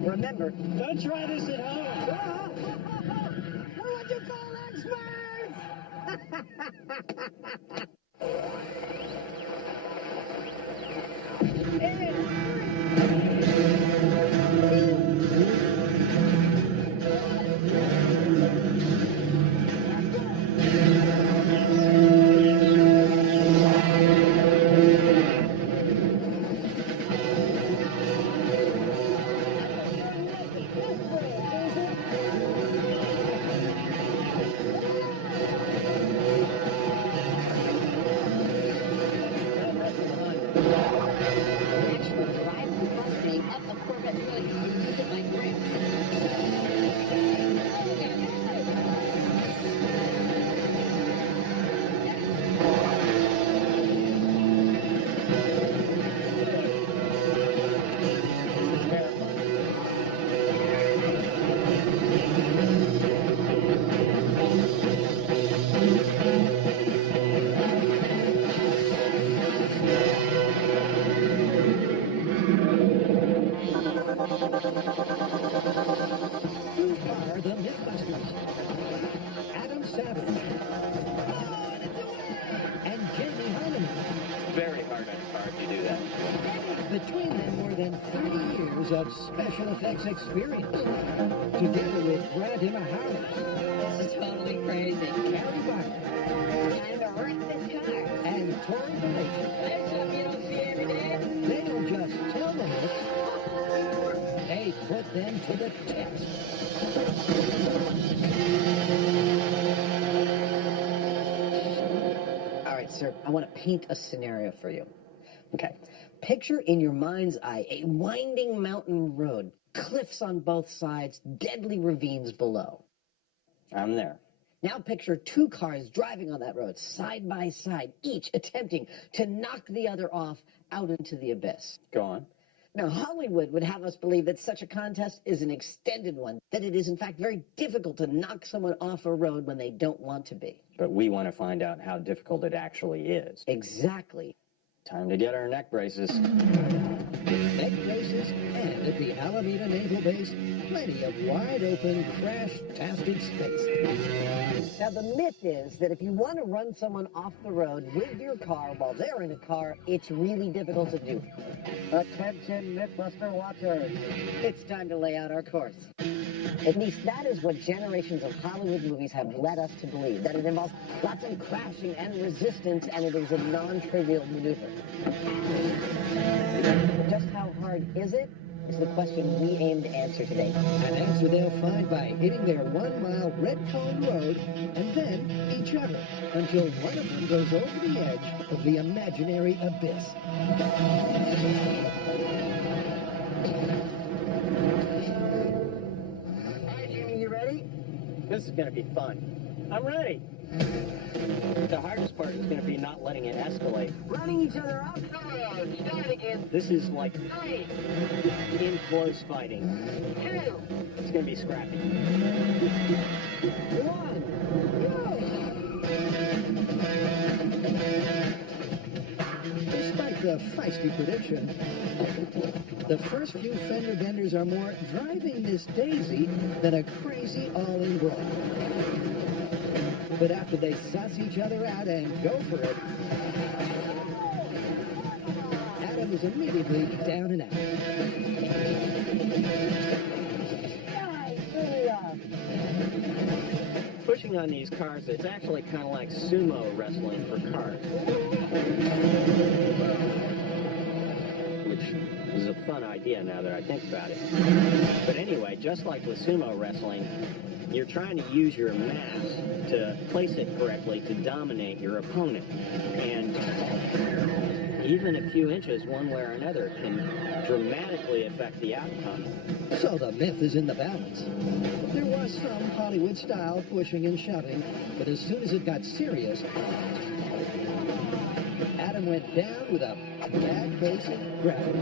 Remember, don't try this at home. What'd you call experts? The MythBusters. Adam Savage. And Jamie Harmon. Very hard on a car to do that. Between them, more than 30 years of special effects experience. Together with Brad Howard. This is totally crazy. Carrie Barker. Time to wreck this car. And Tori Bellation. There's something you don't see every day. They don't just tell them it. They put them to the test. All right, sir, I want to paint a scenario for you. Okay. Picture in your mind's eye a winding mountain road, cliffs on both sides, deadly ravines below. I'm there. Now picture two cars driving on that road, side by side, each attempting to knock the other off out into the abyss. Go on. Now, Hollywood would have us believe that such a contest is an extended one, that it is, in fact, very difficult to knock someone off a road when they don't want to be. But we want to find out how difficult it actually is. Exactly. Time to get our neck braces. Neck braces, and at the Alameda Naval Base, plenty of wide-open, crash-tasted space. Now, the myth is that if you want to run someone off the road with your car while they're in a car, it's really difficult to do. Attention, MythBuster watchers. It's time to lay out our course. At least that is what generations of Hollywood movies have led us to believe, that it involves lots of crashing and resistance, and it is a non-trivial maneuver. Just how hard is it? Is the question we aim to answer today. An answer they'll find by hitting their 1 mile red cone road and then each other until one of them goes over the edge of the imaginary abyss. Hi, Jamie, you ready? This is going to be fun. I'm ready. The hardest part is going to be not letting it escalate. Running each other off the road. Start again. This is like 3, in close fighting. 2, It's going to be scrappy. 1, go! Despite the feisty prediction, the first few fender benders are more driving this daisy than a crazy all-in brawl. But after they suss each other out and go for it, Adam is immediately down and out. Pushing on these cars, it's actually kind of like sumo wrestling for cars. Which is a fun idea now that I think about it. But anyway, just like with sumo wrestling, you're trying to use your mass to place it correctly to dominate your opponent. And even a few inches one way or another can dramatically affect the outcome. So the myth is in the balance. There was some Hollywood-style pushing and shoving, but as soon as it got serious, Adam went down with a bad case of gravity.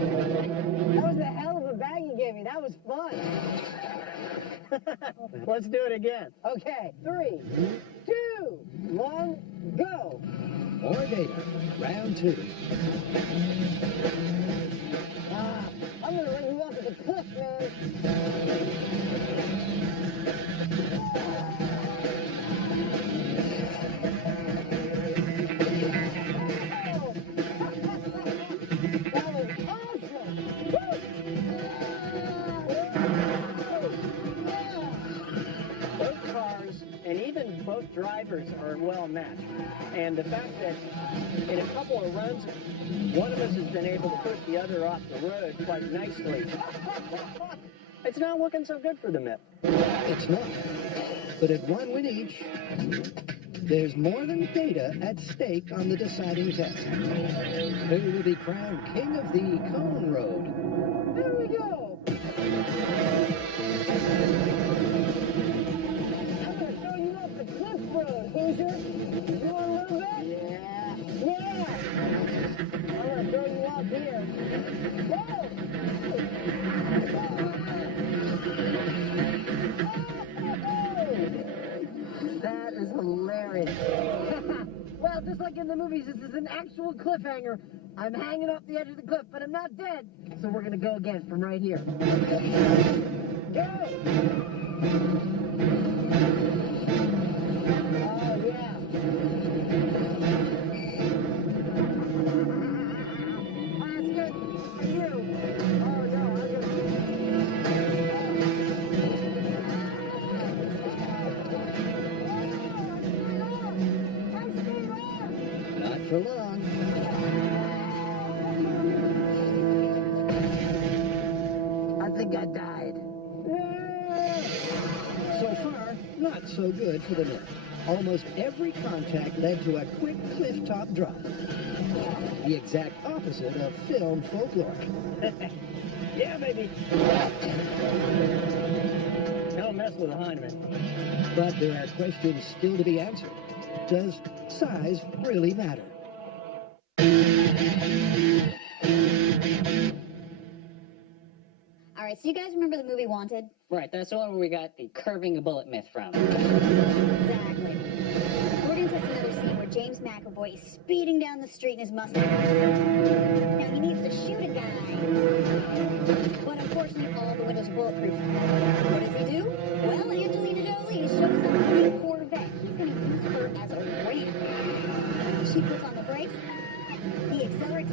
That was a hell of a bag you gave me. That was fun. Let's do it again. Okay, 3, 2, 1, go. More data. Round 2. I'm gonna run you off of the cliff, man. That was awesome! Both cars and even both drivers are well matched. And the fact that in a couple of runs, one of us has been able to push the other off the road quite nicely. It's not looking so good for the Myth. It's not. But at one win each, there's more than data at stake on the deciding test. Who will be crowned king of the Cone Road? There we go! I'm gonna throw you off the cliff road, Hoosier. You want a little bit? Yeah. Yeah! I'm gonna throw you off here. Whoa! That is hilarious. Well, just like in the movies, this is an actual cliffhanger. I'm hanging off the edge of the cliff, but I'm not dead. So we're gonna go again from right here. Go! Oh, yeah. That's good. And you. Oh, no, I'm not for long. I think I died. So far, not so good for the Myth. Almost every contact led to a quick cliff-top drop. The exact opposite of film folklore. Yeah, baby. Don't mess with a Heinemann. But there are questions still to be answered. Does size really matter? All right, so you guys remember the movie Wanted? Right, that's the one where we got the curving a bullet myth from. Exactly. We're going to test another scene where James McAvoy is speeding down the street in his Mustang. Now, he needs to shoot a guy. But unfortunately, all the windows are bulletproof. What does he do? Well, Angelina Jolie shows up in a Corvette. He's going to use her as a ramp. She puts on the brakes. He accelerates.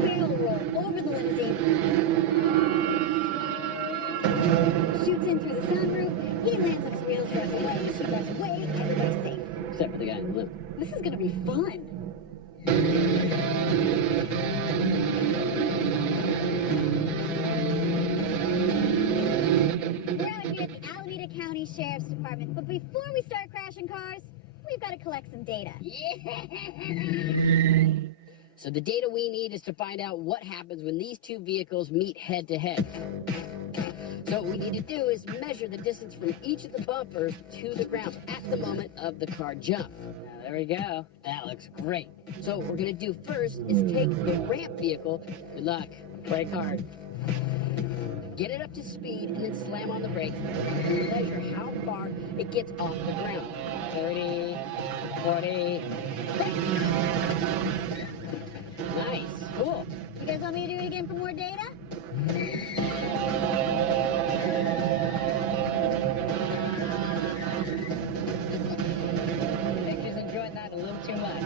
Barrel roll over the limousine. Shoots in through the sunroof. He lands on his wheels, drives away. She drives away. Everybody's safe. Except for the guy in blue. This is going to be fun. We're out here at the Alameda County Sheriff's Department, but before we start crashing cars, we've got to collect some data. So the data we need is to find out what happens when these two vehicles meet head to head. So what we need to do is measure the distance from each of the bumpers to the ground at the moment of the car jump. Now, there we go. That looks great. So what we're going to do first is take the ramp vehicle. Good luck. Brake hard. Get it up to speed and then slam on the brakes and measure how far it gets off the ground. 30, 40. Nice. Cool. You guys want me to do it again for more data? Picture's enjoying that a little too much.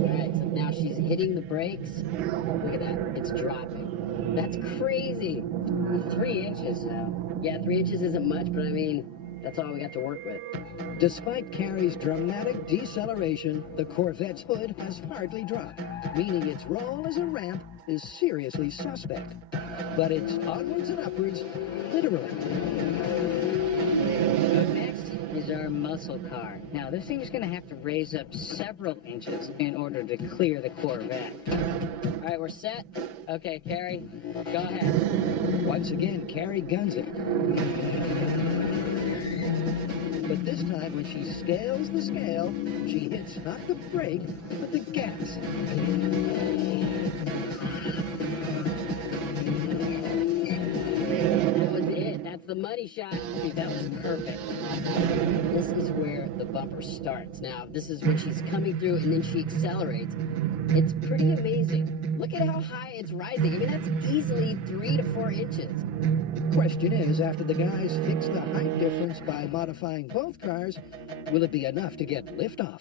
Alright, so now she's hitting the brakes. Look at that. It's dropping. That's crazy. 3 inches now. Yeah, 3 inches isn't much, but I mean, that's all we got to work with. Despite Carrie's dramatic deceleration, the Corvette's hood has hardly dropped, meaning its role as a ramp is seriously suspect. But it's onwards and upwards, literally. Up next is our muscle car. Now, this thing's going to have to raise up several inches in order to clear the Corvette. All right, we're set. Okay, Carrie, go ahead. Once again, Carrie guns it. But this time, when she scales the scale, she hits not the brake, but the gas. That was it. That's the money body shot. Dude, that was perfect. This is where the bumper starts. Now, this is when she's coming through and then she accelerates. It's pretty amazing. Look at how high it's rising. I mean, that's easily 3 to 4 inches. Question is, after the guys fix the height difference by modifying both cars, will it be enough to get liftoff?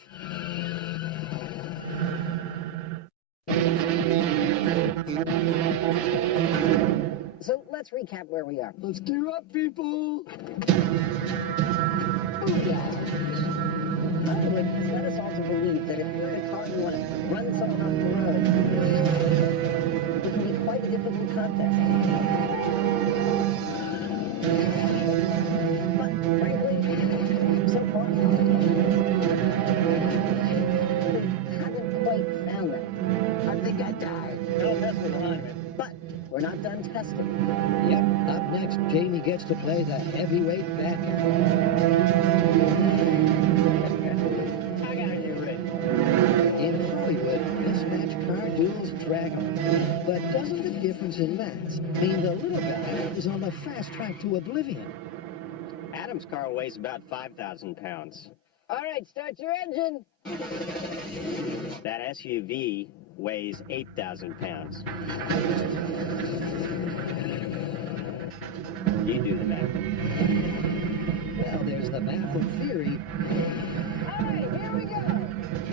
So let's recap where we are. Let's gear up, people! Hollywood has led us all to believe that if you're in a car and you want to run someone off the road, it can be quite a difficult contest. But frankly, so far, we haven't quite found that. I think I died. Don't mess with Hyman. But we're not done testing. Yep, up next, Jamie gets to play the heavyweight bad guy. I got a new rig. In Hollywood, mismatched car duels drag on. But doesn't the difference in mass mean the little guy is on the fast track to oblivion? Adam's car weighs about 5,000 pounds. All right, start your engine. That SUV weighs 8,000 pounds. You do the math. Well, there's the math in theory, All right, here we go.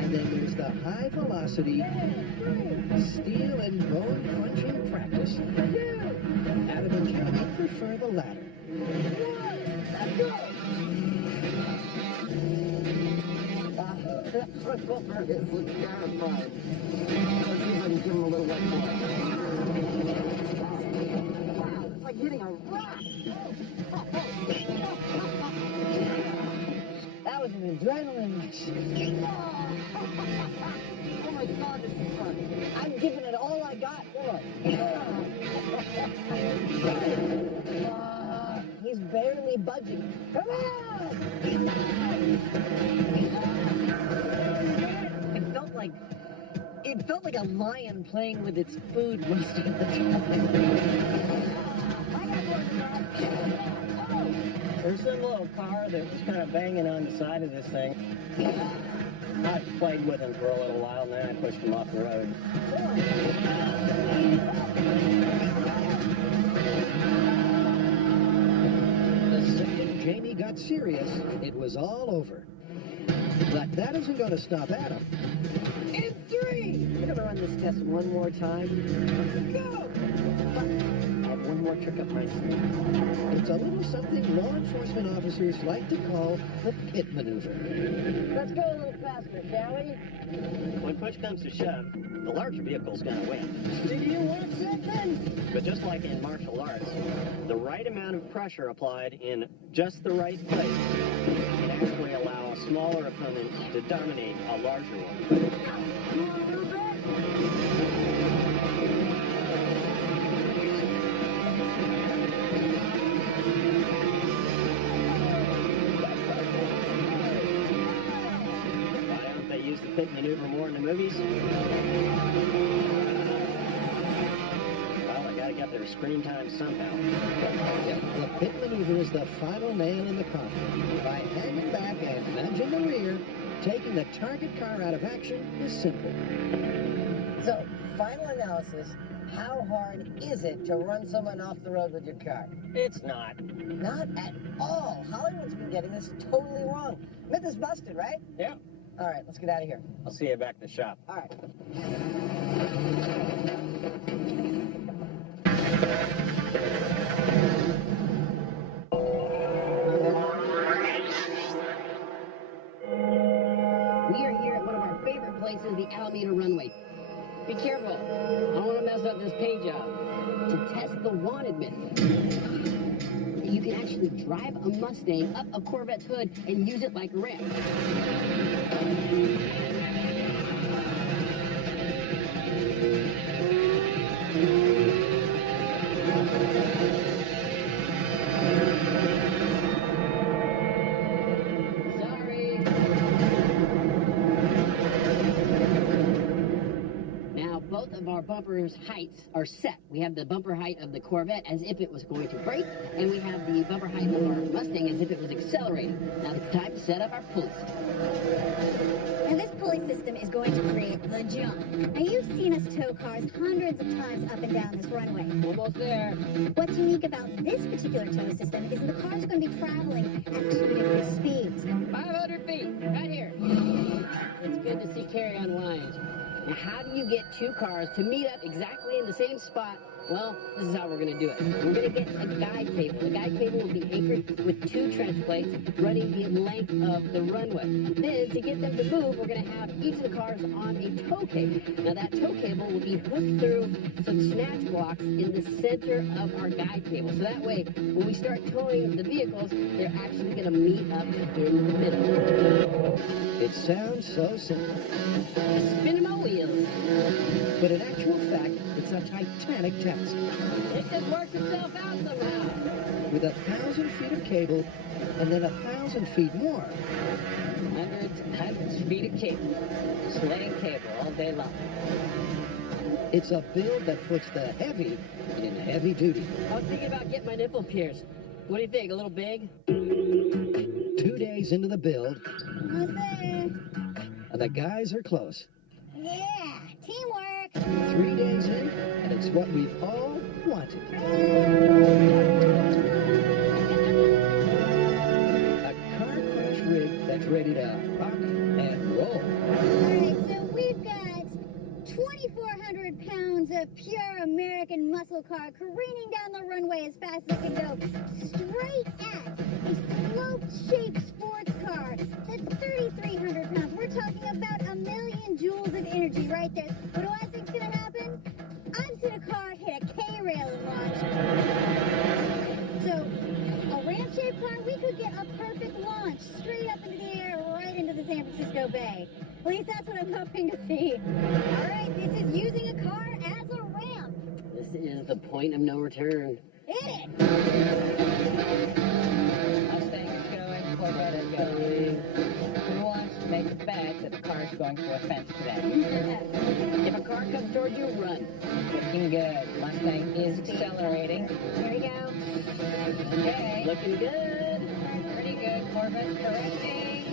and then there's the high velocity, steel and bone crunching practice. Adam and Johnny prefer the latter. Let's go. That front bumper is terrifying. Let's see if I can give him a little wet more. Wow, it's like hitting a rock. That was an adrenaline rush. Oh my God, this is fun. I'm giving it all I got. He's barely budging. Come on! It felt like a lion playing with its food most of the time. There's some little car that was kind of banging on the side of this thing. I played with him for a little while, and then I pushed him off the road. The second Jamie got serious, it was all over. But that isn't going to stop Adam. In 3! We're gonna run this test one more time. Go! I have one more trick up my sleeve. It's a little something law enforcement officers like to call the pit maneuver. Let's go a little faster, shall we? When push comes to shove, the larger vehicle's going to win. Do you want something? But just like in martial arts, the right amount of pressure applied in just the right place can actually allow a smaller opponent to dominate a larger one. You wanna do that? Why don't they use the pit maneuver more in the movies? Well, they gotta get their screen time somehow. Yeah, the pit maneuver is the final nail in the coffin. By hanging back and nudging the rear, taking the target car out of action is simple. So, final analysis. How hard is it to run someone off the road with your car? It's not. Not at all. Hollywood's been getting this totally wrong. Myth is busted, right? Yeah. All right, let's get out of here. I'll see you back in the shop. All right. We are here at one of our favorite places, the Alameda Runway. Be careful. I don't want to mess up this page up. To test the wanted myth, you can actually drive a Mustang up a Corvette's hood and use it like a ramp. Sorry. Now, both of our our bumper's heights are set. We have the bumper height of the Corvette as if it was going to brake, and we have the bumper height of our Mustang as if it was accelerating. Now it's time to set up our pulley system. Now this pulley system is going to create the jump. Now you've seen us tow cars hundreds of times up and down this runway. Almost there. What's unique about this particular tow system is that the cars are going to be traveling at 2 different speeds. 500 feet, right here. It's good to see Carrie on lines. Now, how do you get two cars to meet up exactly in the same spot? Well, this is how we're going to do it. We're going to get a guide cable. The guide cable will be anchored with two trench plates running the length of the runway. Then, to get them to move, we're going to have each of the cars on a tow cable. Now, that tow cable will be hooked through some snatch blocks in the center of our guide cable. So that way, when we start towing the vehicles, they're actually going to meet up in the middle. It sounds so simple, Spinning my wheels. but in actual fact, it's a titanic task. It just works itself out somehow. With 1,000 feet of cable, and then 1,000 feet more. Hundreds of feet of cable. Just laying cable all day long. It's a build that puts the heavy in heavy duty. I was thinking about getting my nipple pierced. What do you think? A little big? 2 days into the build, Almost there. the guys are close. Yeah, teamwork. 3 days in, and it's what we've all wanted. A car crash rig that's ready to rock and roll. All right, so we've got 2,400 pounds of pure American muscle car careening down the runway as fast as it can go, straight at a slope-shaped sports car that's 3,300 pounds. We're talking about 1,000,000 joules of energy right there. What do I think's gonna happen? I've seen a car hit a K-rail and launch. So, a ramp-shaped car, we could get a perfect launch straight up into the air, right into the San Francisco Bay. At least that's what I'm hoping to see. All right, this is using a car as a ramp. This is the point of no return. Hit it! Mustang is going, Corvette is going. Who wants to make a bet that the car is going to a fence today? If a car comes towards you, run. Looking good. Mustang is accelerating. There we go. Okay. Looking good. Pretty good. Corvette correcting.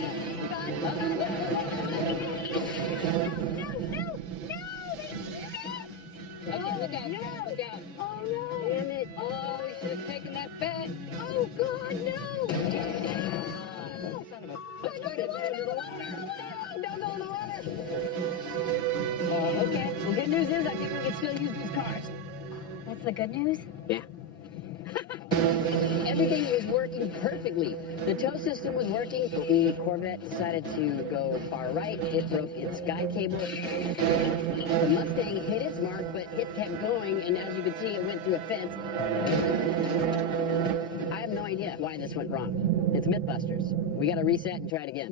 Okay, look out. Look out. Oh, no! Damn it. Oh, we should have taken that bet. Oh, God, no! Let's go to the water. Don't go in the water! Okay. The good news is I think we can still use these cars. That's the good news? Yeah. Everything was working perfectly. The tow system was working. The Corvette decided to go far right. It broke its guide cable. The Mustang hit its mark, but it kept going, and as you can see, it went through a fence. I have no idea why this went wrong. It's MythBusters. We got to reset and try it again.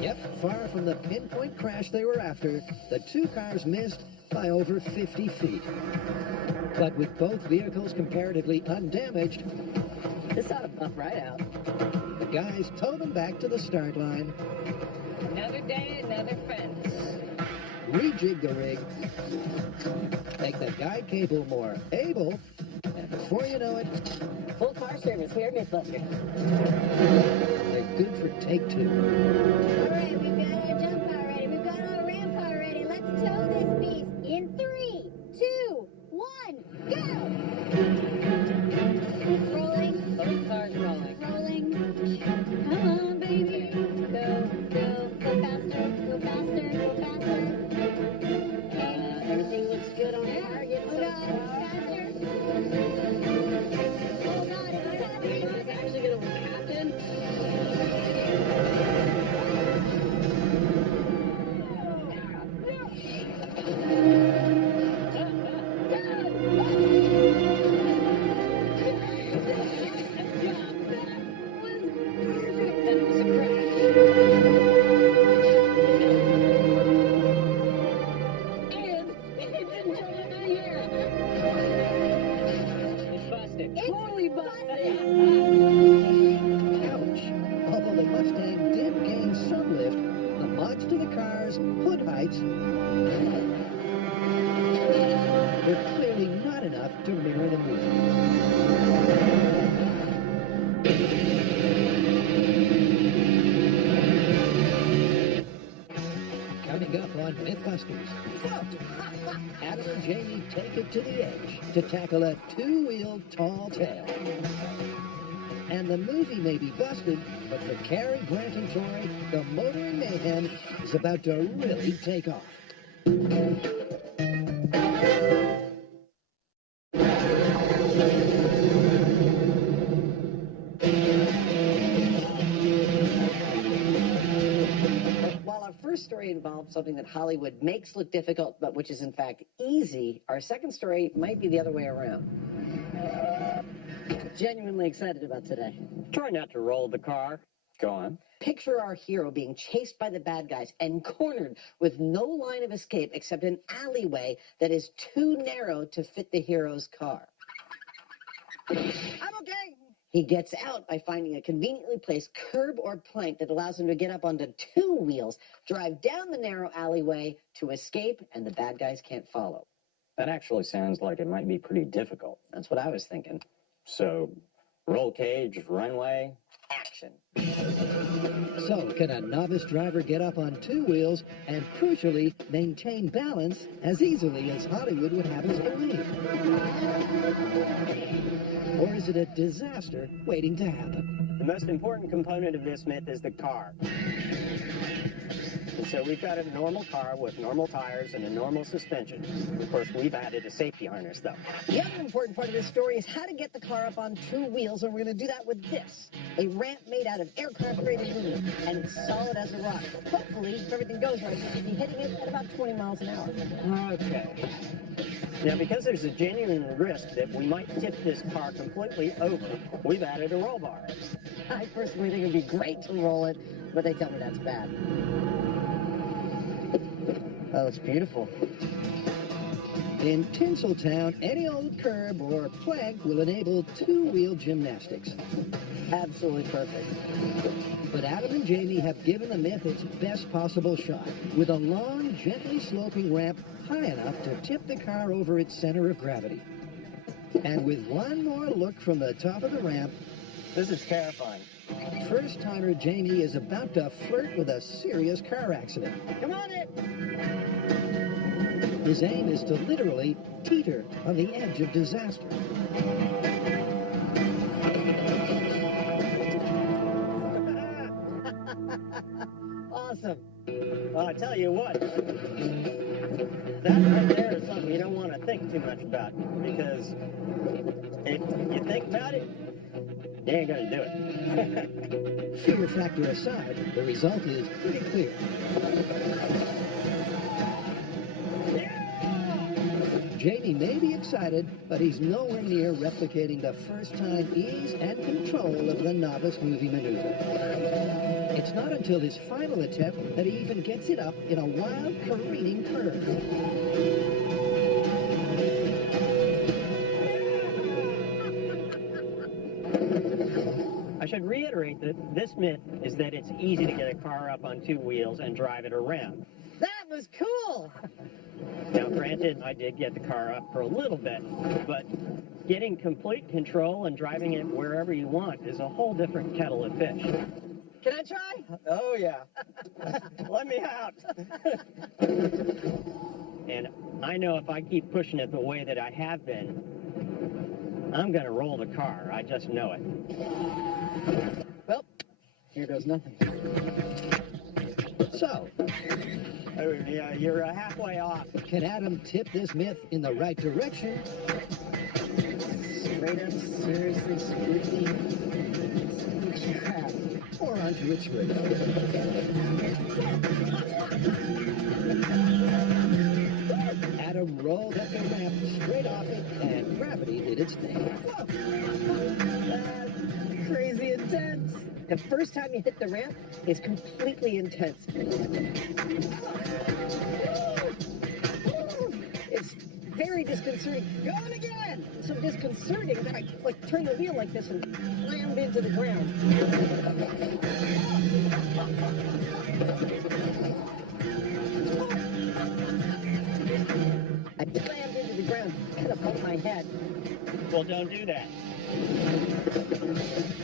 Yep, far from the pinpoint crash they were after, the two cars missed by over 50 feet. But with both vehicles comparatively undamaged, This ought to bump right out. the guys towed them back to the start line, Another day, another fence. rejig the rig, make the guide cable more able, and before you know it, Full car service here at MythBusters. they're good for take two. All right, we've got our jump car ready. We've got our ramp car ready. Let's tow this beast in 3, 2, 1, go! Rolling, Both cars rolling. rolling. Come on, baby. Go, go, go faster, go faster, go faster. Okay. Everything looks good on Yeah. target. Oh, God, faster. Oh, God, it's happening. It's actually going to happen. That was a crash. And it didn't jump out of here. to mirror the movie. Coming up on MythBusters, Adam and Jamie take it to the edge to tackle a two-wheeled tall tale. And the movie may be busted, but for Cary Grant and Troy, the motoring mayhem is about to really take off. While our first story involved something that Hollywood makes look difficult, but which is in fact easy, our second story might be the other way around. Genuinely excited about today. Try not to roll the car. Go on. Picture our hero being chased by the bad guys and cornered with no line of escape except an alleyway that is too narrow to fit the hero's car. I'm okay. He gets out by finding a conveniently placed curb or plank that allows him to get up onto two wheels, drive down the narrow alleyway to escape, and the bad guys can't follow. That actually sounds like it might be pretty difficult. That's what I was thinking. So, roll cage, runway, Action. So, can a novice driver get up on two wheels and, crucially, maintain balance as easily as Hollywood would have us believe? Or is it a disaster waiting to happen? The most important component of this myth is the car. And so we've got a normal car with normal tires and a normal suspension. Of course, we've added a safety harness, though. The other important part of this story is how to get the car up on two wheels, and we're going to do that with this. A ramp made out of aircraft-grade aluminum, and it's solid as a rock. Hopefully, if everything goes right, we should be hitting it at about 20 miles an hour. Okay. Now, because there's a genuine risk that we might tip this car completely over, we've added a roll bar. I personally think it would be great to roll it, but they tell me that's bad. Oh, it's beautiful. In Tinseltown, any old curb or plank will enable two-wheel gymnastics. Absolutely perfect. But Adam and Jamie have given the myth its best possible shot, with a long, gently sloping ramp high enough to tip the car over its center of gravity. And with one more look from the top of the ramp, This is terrifying. first-timer Jamie is about to flirt with a serious car accident. Come on in. His aim is to literally teeter on the edge of disaster. Awesome. Well, I tell you what, that right there is something you don't want to think too much about, because if you think about it, you ain't going to do it. Fear factor aside, the result is pretty clear. Jamie may be excited, but he's nowhere near replicating the first-time ease and control of the novice movie maneuver. It's not until his final attempt that he even gets it up in a wild, careening curve. I should reiterate that this myth is that it's easy to get a car up on two wheels and drive it around. That was cool. Now, granted, I did get the car up for a little bit, but getting complete control and driving it wherever you want is a whole different kettle of fish. Can I try? Oh, yeah. Let me out. And I know if I keep pushing it the way that I have been, I'm going to roll the car. I just know it. Well, here goes nothing. So, Oh, yeah, you're halfway off. can Adam tip this myth in the right direction? Straight up, seriously, spooky. Crap. Or onto its route? Adam rolled up the ramp straight off it, and gravity did its thing. That's crazy intense. The first time you hit the ramp is completely intense. It's very disconcerting. Going again! It's so disconcerting that I turn the wheel like this and slammed into the ground. I slammed into the ground. Kind of bump my head. Well, don't do that.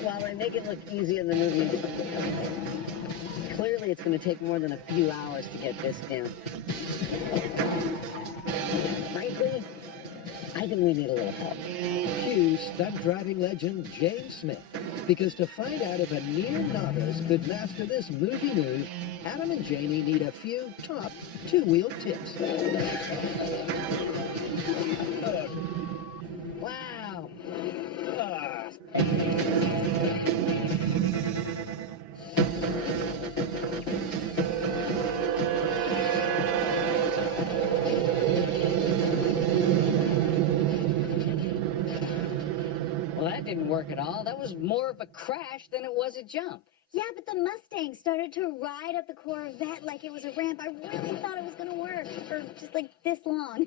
While they make it look easy in the movie, clearly it's going to take more than a few hours to get this down. Frankly, I think we need a little help. Cue stunt driving legend James Smith. Because to find out if a near novice could master this movie move, Adam and Jamie need a few top two-wheel tips. Wow. Well, that didn't work at all. That was more of a crash than it was a jump. Yeah, but the Mustang started to ride up the Corvette like it was a ramp. I really thought it was going to work for just like this long.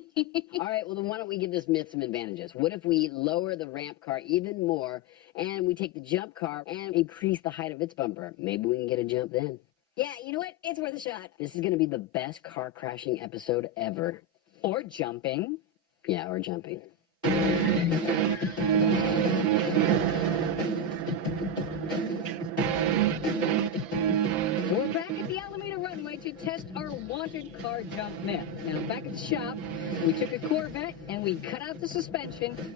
All right, well, then why don't we give this myth some advantages? What if we lower the ramp car even more and we take the jump car and increase the height of its bumper? Maybe we can get a jump then. Yeah, you know what? It's worth a shot. This is going to be the best car crashing episode ever. Or jumping. Yeah, or jumping. We're back at the Alameda runway to test our wanted car jump myth. Now, back at the shop, we took a Corvette and we cut out the suspension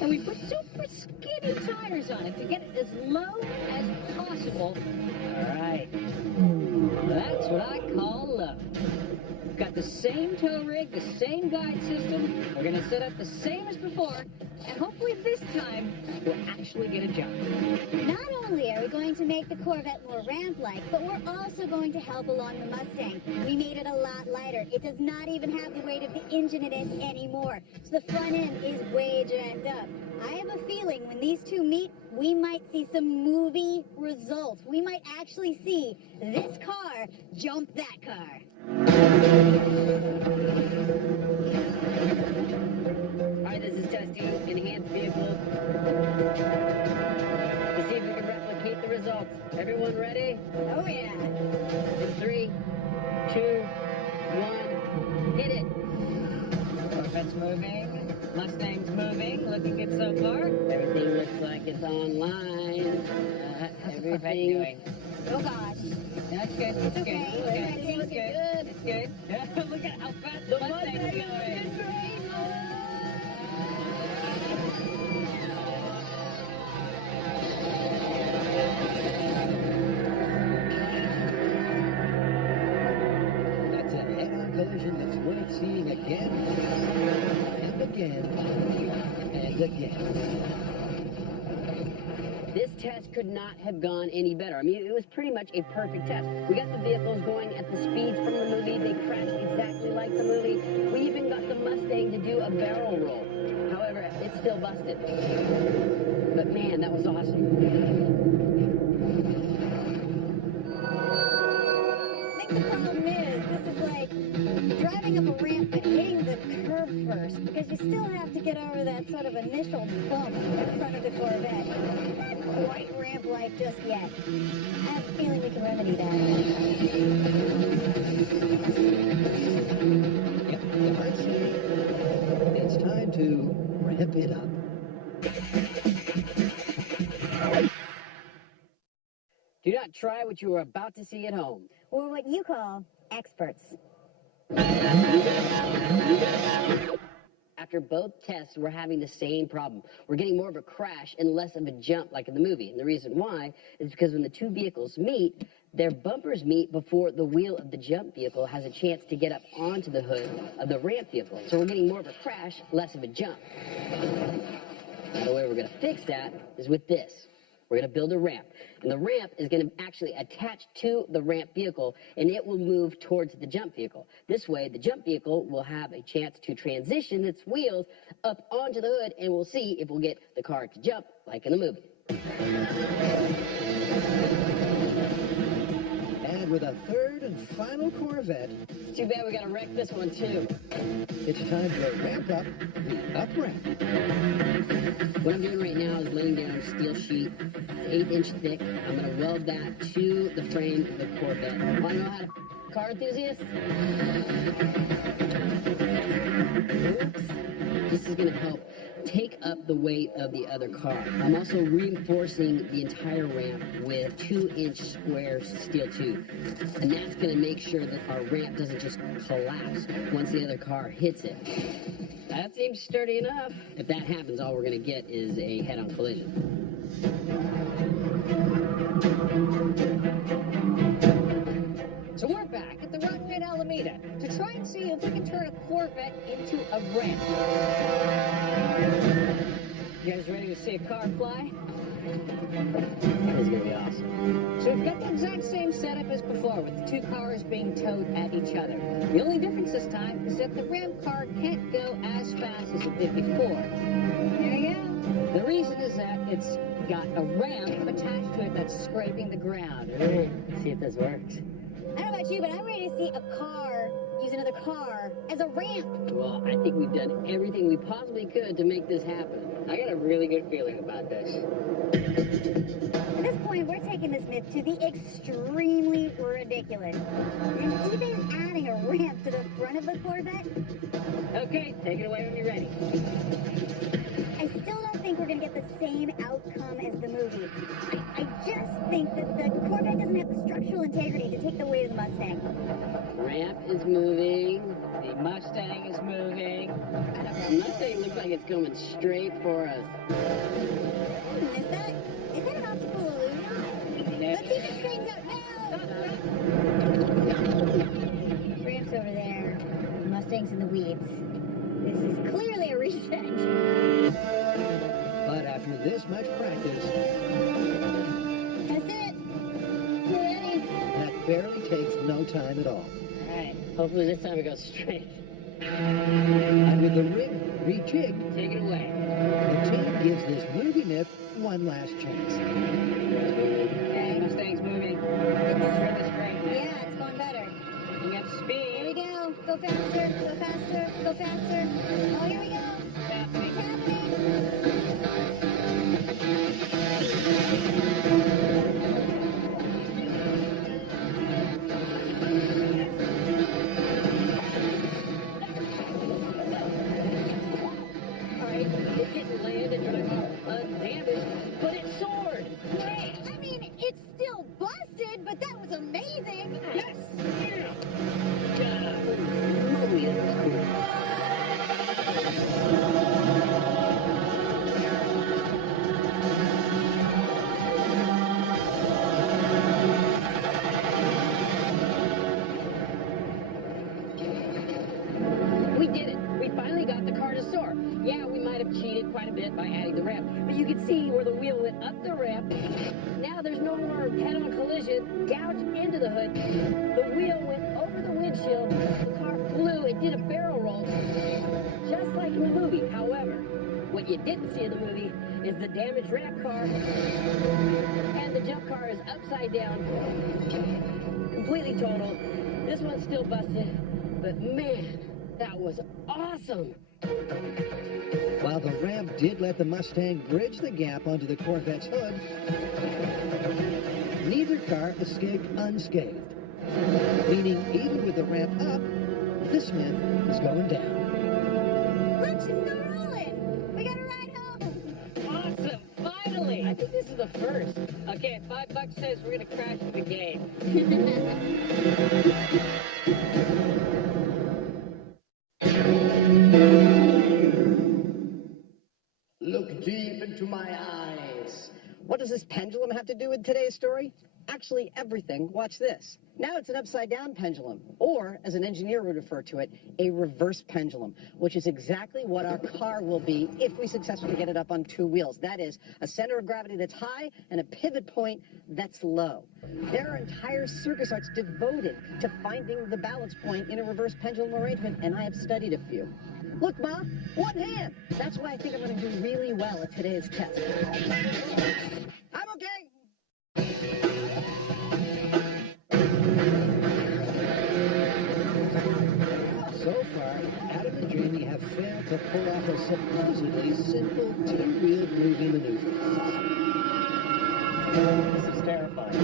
and we put super skinny tires on it to get it as low as possible. All right. That's what I call love. We've got the same tow rig, the same guide system. We're going to set up the same as before, and hopefully this time we'll actually get a jump. Not only are we going to make the Corvette more ramp-like, but we're also going to help along the Mustang. We made it a lot lighter. It does not even have the weight of the engine in it anymore. So the front end is way jammed up. I have a feeling when these two meet, we might see some movie results. We might actually see this car jump that car. All right, this is testing enhanced vehicle. Let's see if we can replicate the results. Everyone ready? Oh, yeah. In 3, 2, 1, hit it. Corvette's moving. Mustang's moving. Looking good so far. Everything looks like it's online. How's the Corvette Everything. doing? Oh, gosh. That's good. It's That's okay. good. Everything's It's good. It's good. Look at how fast the Mustang's going. That's a head-on collision that's worth seeing again and again and again. This test could not have gone any better. I mean, it was pretty much a perfect test. We got the vehicles going at the speeds from the movie. They crashed exactly like the movie. We even got the Mustang to do a barrel roll. However, it still busted. But man, that was awesome. I think the problem is, this is like driving up a ramp but hitting the curb first, because you still have to get over that sort of initial bump in front of the Corvette. Not quite ramp-like just yet. I have a feeling we can remedy that. Yep, you might say it's time to ramp it up. Do not try what you are about to see at home. Or what you call experts. After both tests, we're having the same problem. We're getting more of a crash and less of a jump like in the movie. And the reason why is because when the two vehicles meet, their bumpers meet before the wheel of the jump vehicle has a chance to get up onto the hood of the ramp vehicle. So we're getting more of a crash, less of a jump. Now, the way we're going to fix that is with this. We're going to build a ramp. And the ramp is going to actually attach to the ramp vehicle, and it will move towards the jump vehicle. This way, the jump vehicle will have a chance to transition its wheels up onto the hood, and we'll see if we'll get the car to jump like in the movie. And with a third and final Corvette, It's too bad we got to wreck this one, too. it's time to ramp up the up ramp. What I'm doing right now is laying down a steel sheet, 8-inch thick. I'm going to weld that to the frame of the Corvette. Want to know how to... car enthusiasts? Oops. This is going to help take up the weight of the other car. I'm also reinforcing the entire ramp with 2-inch square steel tube. And that's going to make sure that our ramp doesn't just collapse once the other car hits it. That seems sturdy enough. If that happens, all we're going to get is a head-on collision. So we're back at the runway in Alameda to try and see if we can turn a Corvette into a ramp. You guys ready to see a car fly? This is going to be awesome. So we've got the exact same setup as before, with the two cars being towed at each other. The only difference this time is that the ramp car can't go as fast as it did before. There you go. The reason is that it's got a ramp attached to it that's scraping the ground. Let's see if this works. I don't know about you, but I'm ready to see a car use another car as a ramp. Well, I think we've done everything we possibly could to make this happen. I got a really good feeling about this. At this point, we're taking this myth to the extremely ridiculous. And even adding a ramp to the front of the Corvette. Okay, take it away when you're ready. I still don't think we're going to get the same outcome as the movie. I just think that the Corvette doesn't have the structural integrity to take the weight of the Mustang. Ramp is moving. The Mustang is moving. The Mustang looks like it's coming straight for us. Is that an optical illusion? Let's see if it straightens out now. Ramp's over there. The Mustang's in the weeds. This is clearly a reset. But after this much practice, That's it. We're ready. that barely takes no time at all. All right. Hopefully this time it goes straight. And with the rig rejigged, Take it away. the team gives this movie myth one last chance. Okay, Mustang's moving. It's really straight. Yeah, it's going better. Picking up Here we speed. go. Go faster. Go faster. Go faster. Oh, here we go. It's happening. All right. It didn't land and undamaged, but it soared. Great. I mean, it's still busted, but that was amazing. Yes. Holy, that was cool. We did it. We finally got the car to soar. Yeah, we might have cheated quite a bit by adding the ramp, but you can see where the wheel went up the ramp. Now there's no more head-on collision, gouge into the hood. The wheel went over the windshield. The car flew. It did a barrel roll, just like in the movie. However, what you didn't see in the movie is the damaged ramp car, and the jump car is upside down, completely totaled. This one's still busted, but man, that was awesome. While the ramp did let the Mustang bridge the gap onto the Corvette's hood, neither car escaped unscathed. Meaning, even with the ramp up, this myth is going down. Look, she's still rolling. We got to ride home. Awesome, finally. I think this is the first. Okay, $5 says we're gonna crash the game. Look deep into my eyes. What does this pendulum have to do with today's story? Actually, everything. Watch this. Now it's an upside-down pendulum, or, as an engineer would refer to it, a reverse pendulum, which is exactly what our car will be if we successfully get it up on two wheels. That is, a center of gravity that's high and a pivot point that's low. There are entire circus arts devoted to finding the balance point in a reverse pendulum arrangement, and I have studied a few. Look, Ma, one hand. That's why I think I'm going to do really well at today's test. I'm okay. So far, Adam and Jamie have failed to pull off a supposedly simple two-wheeled movie maneuver. This is terrifying.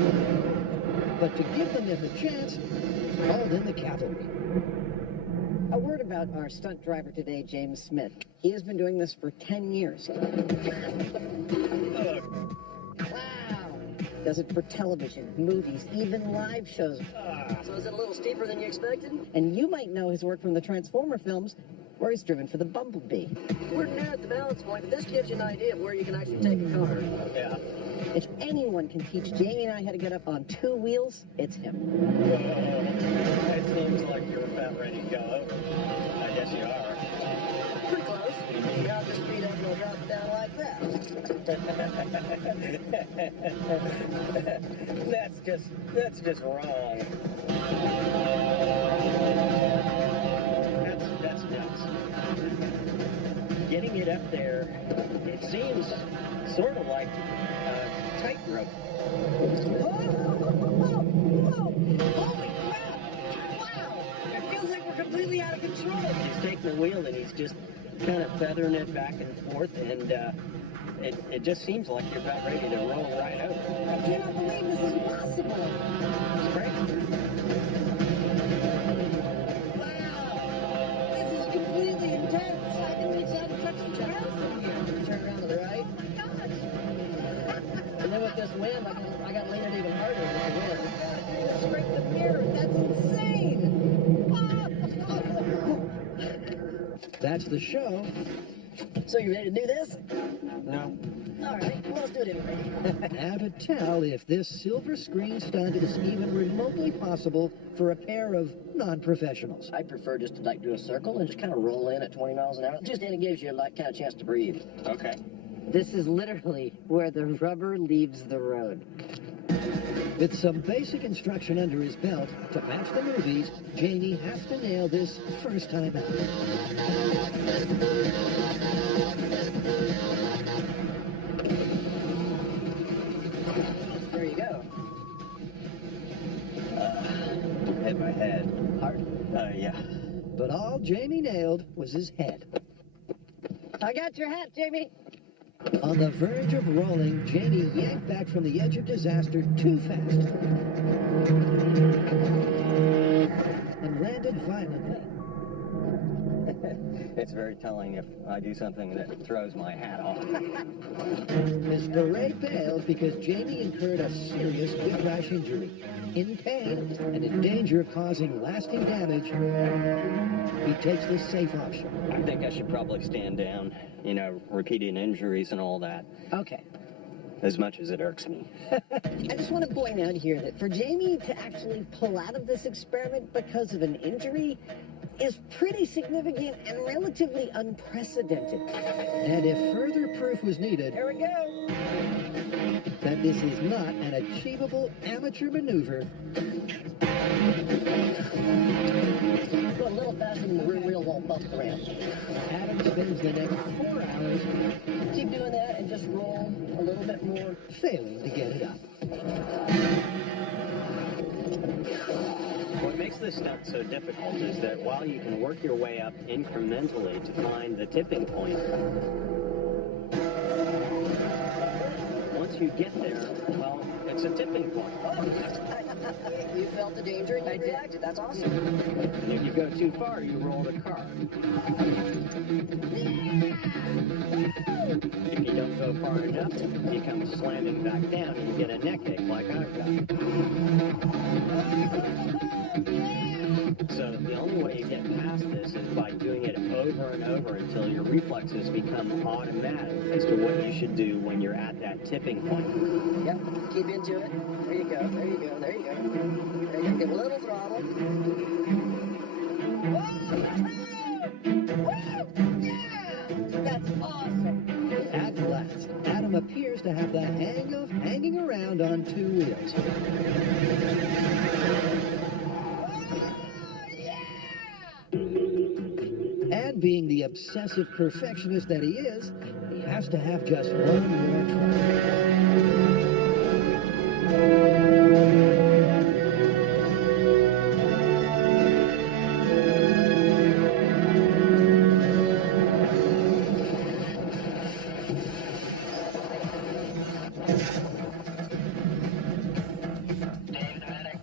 But to give the myth a chance, he's called in the cavalry. A word about our stunt driver today, James Smith. He has been doing this for 10 years. Wow! Does it for television, movies, even live shows. So is it a little steeper than you expected? And you might know his work from the Transformer films, where he's driven for the Bumblebee. We're near at the balance point, but this gives you an idea of where you can actually take a car. Yeah. If anyone can teach Jamie and I how to get up on 2 wheels, it's him. It seems like you're about ready to go over. I guess you are. Pretty close. You got the speed up and it'll drop it down like that. That's just wrong. That's nuts. Getting it up there, it seems sort of like tightrope. Whoa! Holy crap! Wow! It feels like we're completely out of control. He's taking the wheel and he's just kind of feathering it back and forth, and it just seems like you're about ready to roll right over. I cannot believe this is possible. It's crazy. Wow! This is completely intense. I can reach out and touch the ground from here. Turn around to the right. And then with this wind, I got to lean it even harder with the wind. Scrape the mirror. That's insane. That's the show. So you ready to do this? No. All right, well, let's do it anyway. How to tell if this silver screen stunt is even remotely possible for a pair of non-professionals. I prefer just to like do a circle and just kind of roll in at 20 miles an hour. Just then it gives you like kind of chance to breathe. Okay. This is literally where the rubber leaves the road. With some basic instruction under his belt to match the movies, Jamie has to nail this first time out. There you go. Hit my head. Hard. Yeah. But all Jamie nailed was his head. I got your hat, Jamie. On the verge of rolling, Jamie yanked back from the edge of disaster too fast and landed violently. It's very telling if I do something that throws my hat off. His parade failed because Jamie incurred a serious whiplash injury. In pain and in danger of causing lasting damage, he takes the safe option. I think I should probably stand down, you know, repeating injuries and all that, Okay. as much as it irks me. I just want to point out here that for Jamie to actually pull out of this experiment because of an injury is pretty significant and relatively unprecedented. And if further proof was needed Here we go. that this is not an achievable amateur maneuver, Go a little faster than the rear wheel won't bump around. Adam spends the next 4 hours Keep doing that and just roll a little bit more. failing to get it up. What makes this stunt so difficult is that while you can work your way up incrementally to find the tipping point, once you get there, well, it's a tipping point. You felt the danger and you reacted. That's awesome. And if you go too far, you roll the car. If you don't go far enough, you come slamming back down and you get a neck ache like I've got. So the only way you get past this is by doing it over and over until your reflexes become automatic as to what you should do when you're at that tipping point. Yep. Keep into it. There you go. There you go. There you go. There you go. Give a little throttle. That's awesome. At last, Adam appears to have the hang of hanging around on 2 wheels. And being the obsessive perfectionist that he is, he has to have just one more David Medic,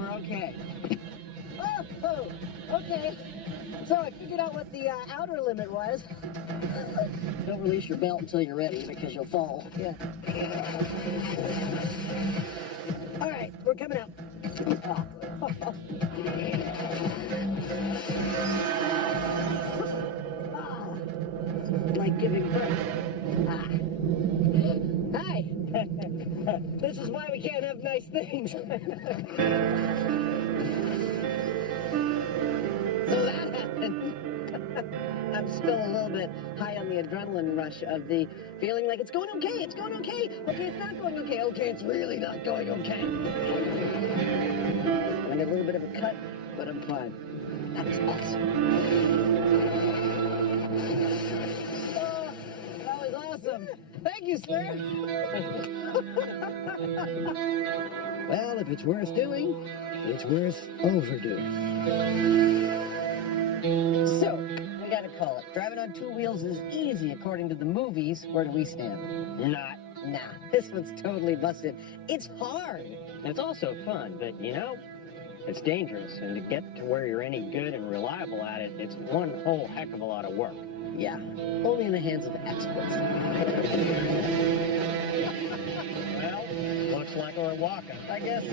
we're okay. Oh, okay. So I figured out what the outer limit was. Don't release your belt until you're ready because you'll fall. Yeah. All right, we're coming out. Like giving birth. Hi. This is why we can't have nice things. So that happened. I'm still a little bit high on the adrenaline rush of the feeling like it's going okay, it's going okay. Okay, it's not going okay. Okay, it's really not going okay. I got a little bit of a cut, but I'm fine. That was awesome. Oh, that was awesome. Thank you, sir. Well, if it's worth doing, it's worth overdoing. So, we gotta call it. Driving on two wheels is easy according to the movies. Where do we stand? Not. Nah, this one's totally busted. It's hard. It's also fun, but you know, it's dangerous. And to get to where you're any good and reliable at it, it's one whole heck of a lot of work. Yeah, only in the hands of experts. Well, looks like we're walking. I guess so.